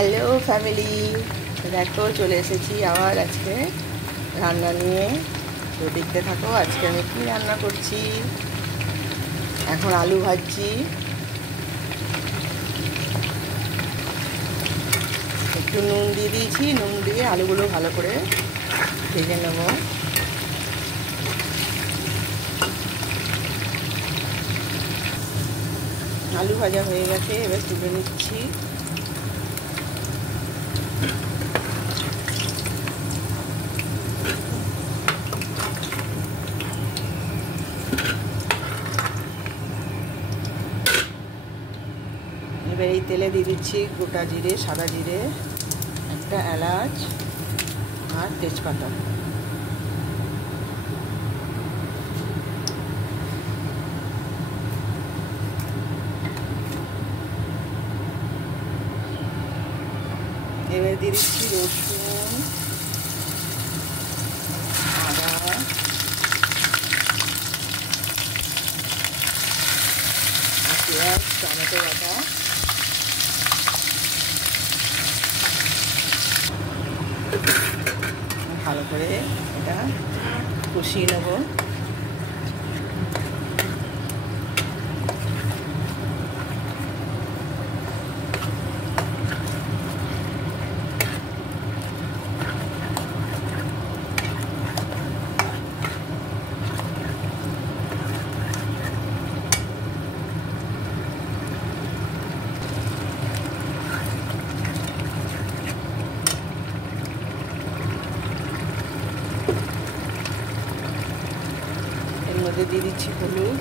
Hello family, দেখো চলে এসেছি আবার আজকে রান্না নিয়ে। তো দেখতে থাকো আজকে আমি কী রান্না করছি। এখন আলু ভাজছি, একটু নুন দিয়ে দিয়েছি, নুন দিয়ে আলুগুলো ভালো করে ভেজে নেব। আলু ভাজা হয়ে গেছে, এবার তুলে নিচ্ছি। এবার এই তেলে দিয়ে দিচ্ছি গোটা জিরে, সাদা জিরে, একটা এলাচ আর তেজপাতা। এবার দিয়ে দিচ্ছি রসুন, আদা, পেঁয়াজ, টমেটো বাটা, ভালো করে এটা কষিয়ে নেব। এর মধ্যে দিয়ে দিচ্ছি হলুদ,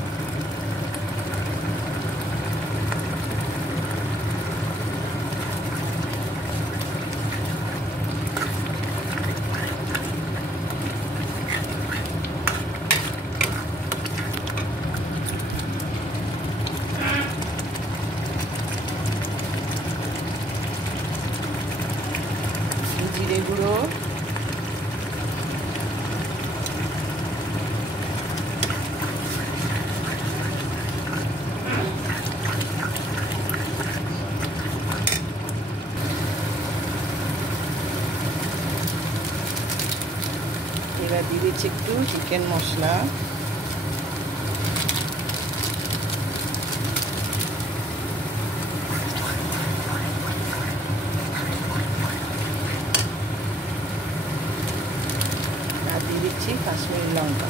জিরে গুঁড়ো, এবার দিয়ে দিচ্ছি একটু চিকেন মশলা, আর দিয়ে দিচ্ছি কাশ্মীরি লঙ্কা।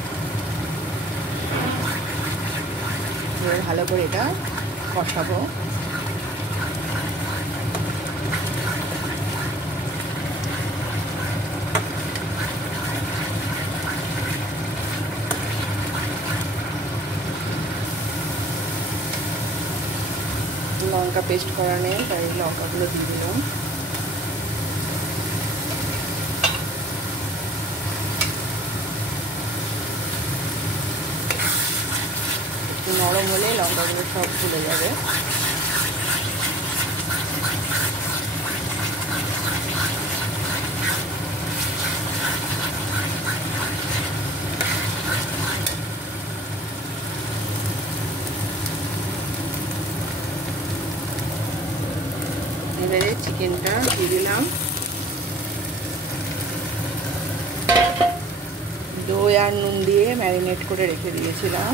এবার ভালো করে এটা কষাবো। লঙ্কা পেস্ট করা নেই, তাই লঙ্কাগুলো দিয়ে দিলাম। একটু নরম হলে লঙ্কাগুলো সব ভুলে যাবে। এবারে চিকেনটা দিয়ে দিলাম। দই আর নুন দিয়ে ম্যারিনেট করে রেখে দিয়েছিলাম।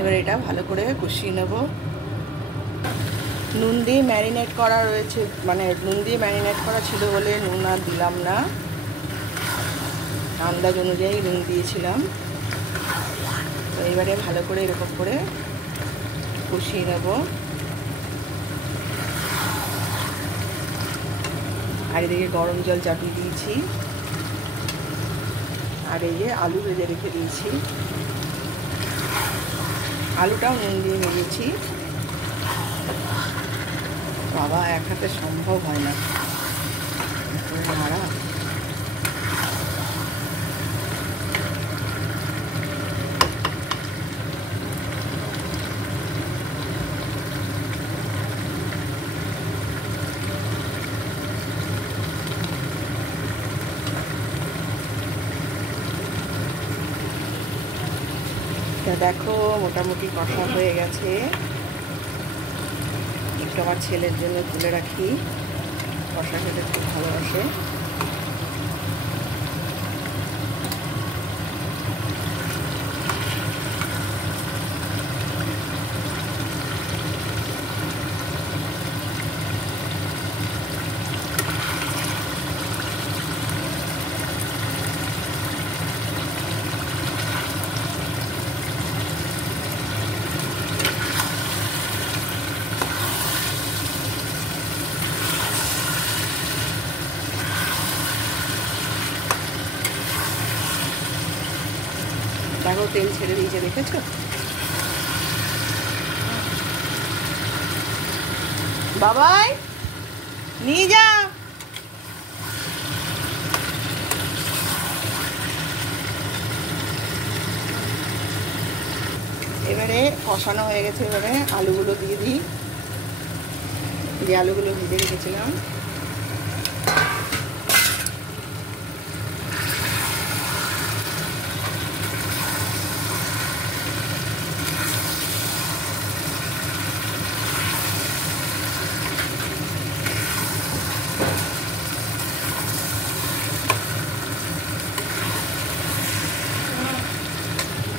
এবার এটা ভালো করে কষিয়ে নেব। নুন দিয়ে ম্যারিনেট করা রয়েছে, মানে নুন দিয়ে ম্যারিনেট করা ছিল বলে নুন আর দিলাম না, আন্দাজ অনুযায়ী নুন দিয়েছিলাম। তো এবারে ভালো করে এরকম করে কষিয়ে নেব। আর এদিকে গরম জল চাপিয়ে দিয়েছি, আর এই যে আলু ভেজে রেখে দিয়েছি, আলুটাও নুন দিয়ে ভেজেছি। বাবা, এক হাতে সম্ভব হয় না। দেখো মোটামুটি কষা হয়ে গেছে। একটু আমার ছেলের জন্য তুলে রাখি, কষা খেতে খুব ভালোবাসে। দেখো তেল ছেড়ে দিয়েছে, দেখেছো? বাবাই নিয়ে যা। এবারে কষানো হয়ে গেছে, এবারে আলুগুলো দিয়ে দিই। যে আলুগুলো ভিজে রেখেছিলাম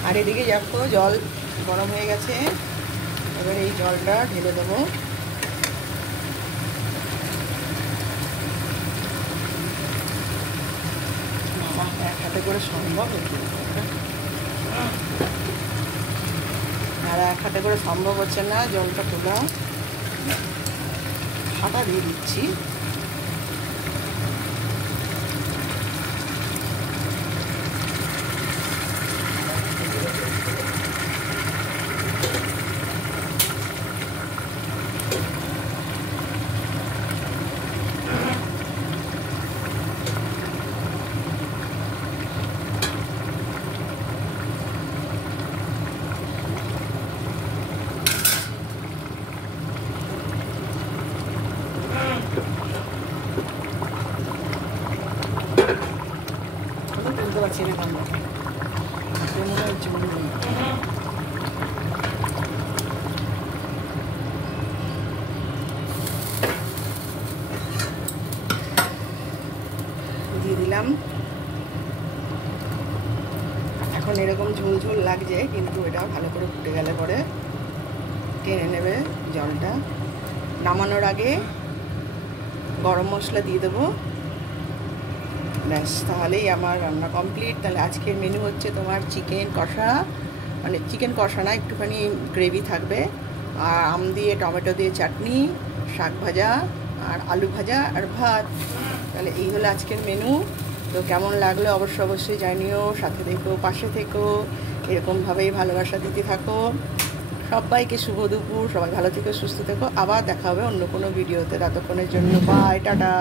আর এদিকে দেখো জল গরম হয়ে গেছে, এবার এই জলটা ঢেলে দেবো। একসাথে করে সম্ভব আর এক হাতে করে সম্ভব হচ্ছে না, জলটা তোলা। হাতা দিয়ে দিচ্ছি। তুলতে পারছি না কামড়া, মনে হচ্ছে মনে নেই। দিয়ে দিলাম। এখন এরকম ঝোল ঝোল লাগছে, কিন্তু এটা ভালো করে ফুটে গেলে পরে টেনে নেবে জলটা। নামানোর আগে গরম মশলা দিয়ে দেবো, ব্যাস তাহলেই আমার রান্না কমপ্লিট। তাহলে আজকের মেনু হচ্ছে তোমার চিকেন কষা, মানে চিকেন কষা না, একটুখানি গ্রেভি থাকবে, আর আম দিয়ে টমেটো দিয়ে চাটনি, শাক ভাজা আর আলু ভাজা আর ভাত। তাহলে এই হলো আজকের মেনু। তো কেমন লাগলো অবশ্যই জানিও, সাথে থেকো, পাশে থেকো, এরকমভাবেই ভালোবাসা দিতে থাকো। সবাইকে শুভ দুপুর, সবাই ভালো থেকো, সুস্থ থেকো। আবার দেখা হবে অন্য কোনো ভিডিওতে। ততক্ষণের জন্য বাই, টাটা।